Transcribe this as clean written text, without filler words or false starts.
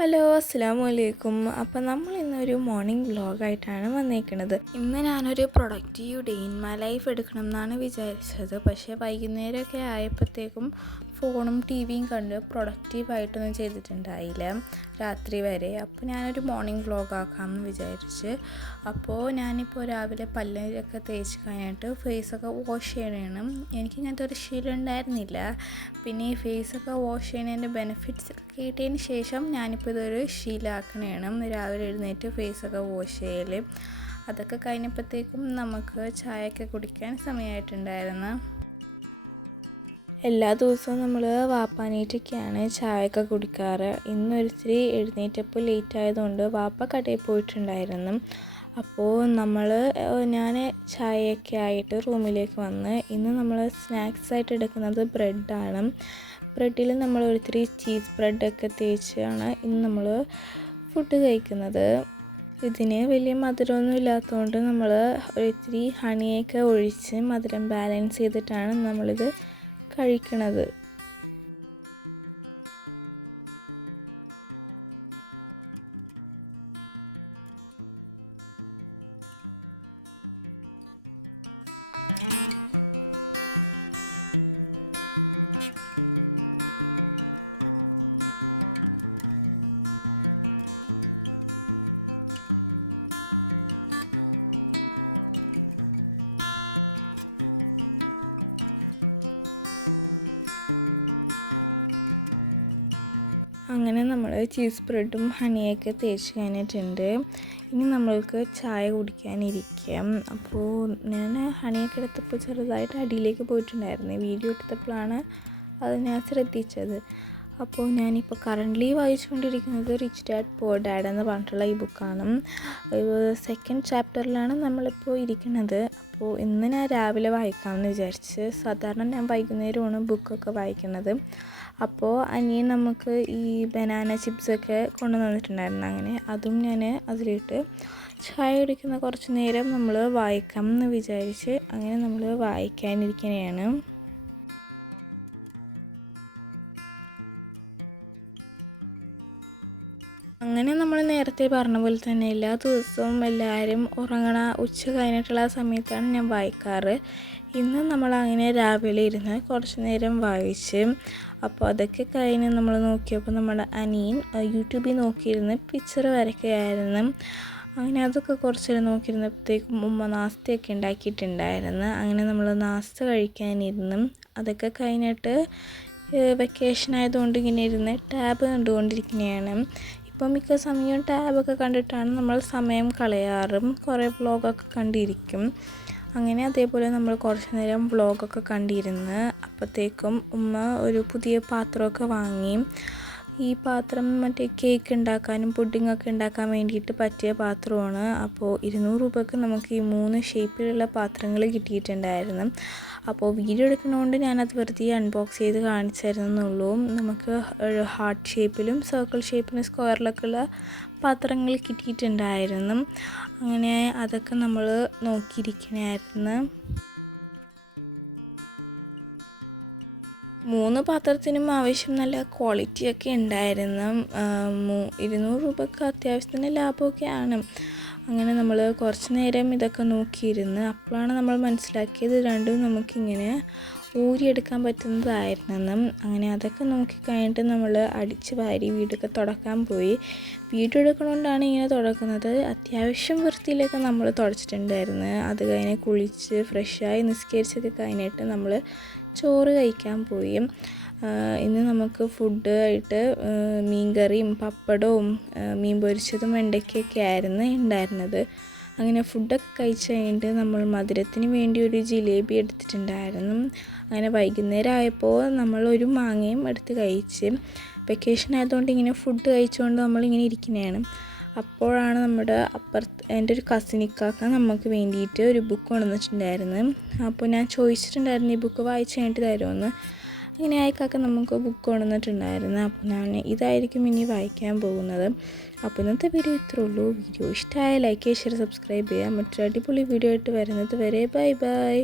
Hello അസ്സലാമു അലൈക്കും. അപ്പോൾ നമ്മൾ ഇന്നൊരു മോർണിംഗ് വ്ലോഗായിട്ടാണ് വന്നേക്കുന്നത്. ഇന്ന് ഞാനൊരു productive day in my life എടുക്കണം എന്നാണ് വിചാരിച്ചത്. പക്ഷേ വൈകുന്നേരമൊക്കെ ആയപ്പോഴത്തേക്കും ഫോണും ടി വിയും കണ്ട് പ്രൊഡക്റ്റീവായിട്ടൊന്നും ചെയ്തിട്ടുണ്ടായില്ല രാത്രി വരെ. അപ്പോൾ ഞാനൊരു മോർണിംഗ് വ്ലോഗ് ആക്കാമെന്ന് വിചാരിച്ച്. അപ്പോൾ ഞാനിപ്പോൾ രാവിലെ പല്ലൊക്കെ തേച്ച് കഴിഞ്ഞിട്ട് ഫേസൊക്കെ വാഷ് ചെയ്യണം. എനിക്ക് ഇങ്ങനത്തെ ഒരു ശീലം ഉണ്ടായിരുന്നില്ല. പിന്നെ ഈ ഫേസൊക്കെ വാഷ് ചെയ്യുന്നതിൻ്റെ ബെനിഫിറ്റ്സ് ഒക്കെ കിട്ടിയതിന് ശേഷം ഞാനിപ്പോൾ ഇതൊരു ശീലമാക്കണേണം. രാവിലെ എഴുന്നേറ്റ് ഫേസൊക്കെ വാഷ് ചെയ്യൽ. അതൊക്കെ കഴിഞ്ഞപ്പോഴത്തേക്കും നമുക്ക് ചായയൊക്കെ കുടിക്കാൻ സമയമായിട്ടുണ്ടായിരുന്നു. എല്ലാ ദിവസവും നമ്മൾ വാപ്പാനേറ്റൊക്കെയാണ് ചായയൊക്കെ കുടിക്കാറ്. ഇന്നൊരിത്തിരി എഴുന്നേറ്റപ്പോൾ ലേറ്റ് ആയതുകൊണ്ട് വാപ്പ കടയിൽ പോയിട്ടുണ്ടായിരുന്നു. അപ്പോൾ ഞാൻ ചായയൊക്കെ ആയിട്ട് റൂമിലേക്ക് വന്ന് ഇന്ന് നമ്മൾ സ്നാക്സായിട്ട് എടുക്കുന്നത് ബ്രെഡാണ്. ബ്രെഡിൽ നമ്മൾ ഒരിത്തിരി ചീസ് ബ്രെഡൊക്കെ തേച്ചാണ് ഇന്ന് നമ്മൾ ഫുഡ് കഴിക്കുന്നത്. ഇതിന് വലിയ മധുരമൊന്നും ഇല്ലാത്തതുകൊണ്ട് നമ്മൾ ഒരിത്തിരി ഹണിയൊക്കെ ഒഴിച്ച് മധുരം ബാലൻസ് ചെയ്തിട്ടാണ് നമ്മളിത് കഴിക്കണത്. അങ്ങനെ നമ്മൾ ചീസ് ബ്രെഡും ഹണിയൊക്കെ തേച്ച് കഴിഞ്ഞിട്ടുണ്ട്. ഇനി നമ്മൾക്ക് ചായ കുടിക്കാനിരിക്കാം. അപ്പോൾ ഞാൻ ഹണിയൊക്കെ എടുത്തപ്പോൾ ചെറുതായിട്ട് അടിയിലേക്ക് പോയിട്ടുണ്ടായിരുന്നു. വീഡിയോ എടുത്തപ്പോഴാണ് അത് ഞാൻ ശ്രദ്ധിച്ചത്. അപ്പോൾ ഞാനിപ്പോൾ കറൻ്റ്ലി വായിച്ചുകൊണ്ടിരിക്കുന്നത് റിച്ച് ഡാഡ് പുവർ ഡാഡ് എന്ന് പറഞ്ഞിട്ടുള്ള ഈ ബുക്കാണ്. സെക്കൻഡ് ചാപ്റ്ററിലാണ് നമ്മളിപ്പോൾ ഇരിക്കുന്നത്. അപ്പോൾ ഇന്ന് ഞാൻ രാവിലെ വായിക്കാമെന്ന് വിചാരിച്ച്. സാധാരണ ഞാൻ വൈകുന്നേരമാണ് ബുക്കൊക്കെ വായിക്കുന്നത്. അപ്പോൾ അനിയൻ നമുക്ക് ഈ ബനാന ചിപ്സൊക്കെ കൊണ്ടുവന്നിട്ടുണ്ടായിരുന്നു. അങ്ങനെ അതും ഞാൻ അതിലിട്ട് ചായ കുടിക്കുന്ന കുറച്ച് നേരം നമ്മൾ വായിക്കാം എന്ന് വിചാരിച്ച് അങ്ങനെ നമ്മൾ വായിക്കാനിരിക്കുകയാണ്. അങ്ങനെ നമ്മൾ നേരത്തെ പറഞ്ഞ പോലെ തന്നെ എല്ലാ ദിവസവും എല്ലാവരും ഉറങ്ങണ ഉച്ച കഴിഞ്ഞിട്ടുള്ള സമയത്താണ് ഞാൻ വായിക്കാറ്. ഇന്ന് നമ്മളങ്ങനെ രാവിലെ ഇരുന്ന് കുറച്ച് നേരം വായിച്ച്. അപ്പോൾ അതൊക്കെ കഴിഞ്ഞ് നമ്മൾ നോക്കിയപ്പോൾ നമ്മുടെ അനിയൻ യൂട്യൂബിൽ നോക്കിയിരുന്ന് പിക്ചർ വരയ്ക്കുകയായിരുന്നു. അങ്ങനെ അതൊക്കെ കുറച്ച് നേരം നോക്കിയിരുന്നപ്പോഴത്തേക്കും ഉമ്മ നാസ്തയൊക്കെ ഉണ്ടാക്കിയിട്ടുണ്ടായിരുന്നു. അങ്ങനെ നമ്മൾ നാസ്ത കഴിക്കാനിരുന്നു. അതൊക്കെ കഴിഞ്ഞിട്ട് വെക്കേഷൻ ആയതുകൊണ്ട് ഇങ്ങനെ ഇരുന്ന് ടാബ് കണ്ടുകൊണ്ടിരിക്കുന്നതാണ്. ഇപ്പം മിക്ക സമയവും ടാബൊക്കെ കണ്ടിട്ടാണ് നമ്മൾ സമയം കളയാറും. കുറേ വ്ളോഗൊക്കെ കണ്ടിരിക്കും. അങ്ങനെ അതേപോലെ നമ്മൾ കുറച്ച് നേരം വ്ളോഗൊക്കെ കണ്ടിരുന്ന് അപ്പോഴത്തേക്കും ഉമ്മ ഒരു പുതിയ പാത്രമൊക്കെ വാങ്ങി. ഈ പാത്രം മറ്റേ കേക്ക് ഉണ്ടാക്കാനും പുഡിങ്ങൊക്കെ ഉണ്ടാക്കാൻ വേണ്ടിയിട്ട് പറ്റിയ പാത്രമാണ്. അപ്പോൾ 200 രൂപയ്ക്ക് നമുക്ക് ഈ 3 ഷേപ്പിലുള്ള പാത്രങ്ങൾ കിട്ടിയിട്ടുണ്ടായിരുന്നു. അപ്പോൾ വീഡിയോ എടുക്കുന്നതുകൊണ്ട് ഞാനത് വെറുതെ അൺബോക്സ് ചെയ്ത് കാണിച്ചായിരുന്നുള്ളൂ. നമുക്ക് ഹാർട്ട് ഷേപ്പിലും സർക്കിൾ ഷേപ്പിലും സ്ക്വയറിലൊക്കെ ഉള്ള പാത്രങ്ങൾ കിട്ടിയിട്ടുണ്ടായിരുന്നു. അങ്ങനെ അതൊക്കെ നമ്മൾ നോക്കിയിരിക്കണമായിരുന്നു. 3 പാത്രത്തിനും ആവശ്യം നല്ല ക്വാളിറ്റിയൊക്കെ ഉണ്ടായിരുന്നു. 200 രൂപയ്ക്ക് അത്യാവശ്യത്തിന് ലാഭമൊക്കെയാണ്. അങ്ങനെ നമ്മൾ കുറച്ച് നേരം ഇതൊക്കെ നോക്കിയിരുന്ന് അപ്പോഴാണ് നമ്മൾ മനസ്സിലാക്കിയത് രണ്ടും നമുക്കിങ്ങനെ ഊരിയെടുക്കാൻ പറ്റുന്നതായിരുന്നെന്നും. അങ്ങനെ അതൊക്കെ നോക്കിക്കഴിഞ്ഞിട്ട് നമ്മൾ അടിച്ച് വാരി വീടൊക്കെ തുടക്കാൻ പോയി. വീഡിയോ എടുക്കണോണ്ടാണ് ഇങ്ങനെ തുടക്കുന്നത്. അത്യാവശ്യം വൃത്തിയിലൊക്കെ നമ്മൾ തുടച്ചിട്ടുണ്ടായിരുന്നു. അത് കഴിഞ്ഞ് കുളിച്ച് ഫ്രഷായി നിസ്കരിച്ചൊക്കെ കഴിഞ്ഞിട്ട് നമ്മൾ ചോറ് കഴിക്കാൻ പോയി. ഇന്ന് നമുക്ക് ഫുഡ് ആയിട്ട് മീൻകറിയും പപ്പടവും മീൻ പൊരിച്ചതും വെണ്ടയ്ക്കൊക്കെ ആയിരുന്നു ഉണ്ടായിരുന്നത്. അങ്ങനെ ഫുഡൊക്കെ കഴിച്ച് കഴിഞ്ഞിട്ട് നമ്മൾ മധുരത്തിന് വേണ്ടി ഒരു ജിലേബി എടുത്തിട്ടുണ്ടായിരുന്നു. അങ്ങനെ വൈകുന്നേരം ആയപ്പോൾ നമ്മൾ ഒരു മാങ്ങയും എടുത്ത് കഴിച്ച്. വെക്കേഷൻ ആയതുകൊണ്ട് ഇങ്ങനെ ഫുഡ് കഴിച്ചുകൊണ്ട് നമ്മളിങ്ങനെ ഇരിക്കുന്നതാണ്. അപ്പോഴാണ് എൻ്റെ ഒരു കസിനിക്കാക്ക നമുക്ക് വേണ്ടിയിട്ട് ഒരു ബുക്ക് കൊണ്ടുവന്നിട്ടുണ്ടായിരുന്നു. അപ്പോൾ ഞാൻ ചോദിച്ചിട്ടുണ്ടായിരുന്നു ഈ ബുക്ക് വായിച്ച് കഴിഞ്ഞിട്ട് തരുമെന്ന്. അങ്ങനെ അയക്കാക്ക നമുക്ക് ബുക്ക് കൊണ്ടുവന്നിട്ടുണ്ടായിരുന്നു. അപ്പോൾ ഞാൻ ഇതായിരിക്കും ഇനി വായിക്കാൻ പോകുന്നത്. അപ്പോൾ ഇന്നത്തെ വീഡിയോ ഇത്രേ ഉള്ളൂ. വീഡിയോ ഇഷ്ടമായ ലൈക്ക് ചെയ്യുക, ഷെയർ, സബ്സ്ക്രൈബ് ചെയ്യുക. മറ്റൊരു അടിപൊളി വീഡിയോ ആയിട്ട് വരുന്നത് വരെ ബൈ ബൈ.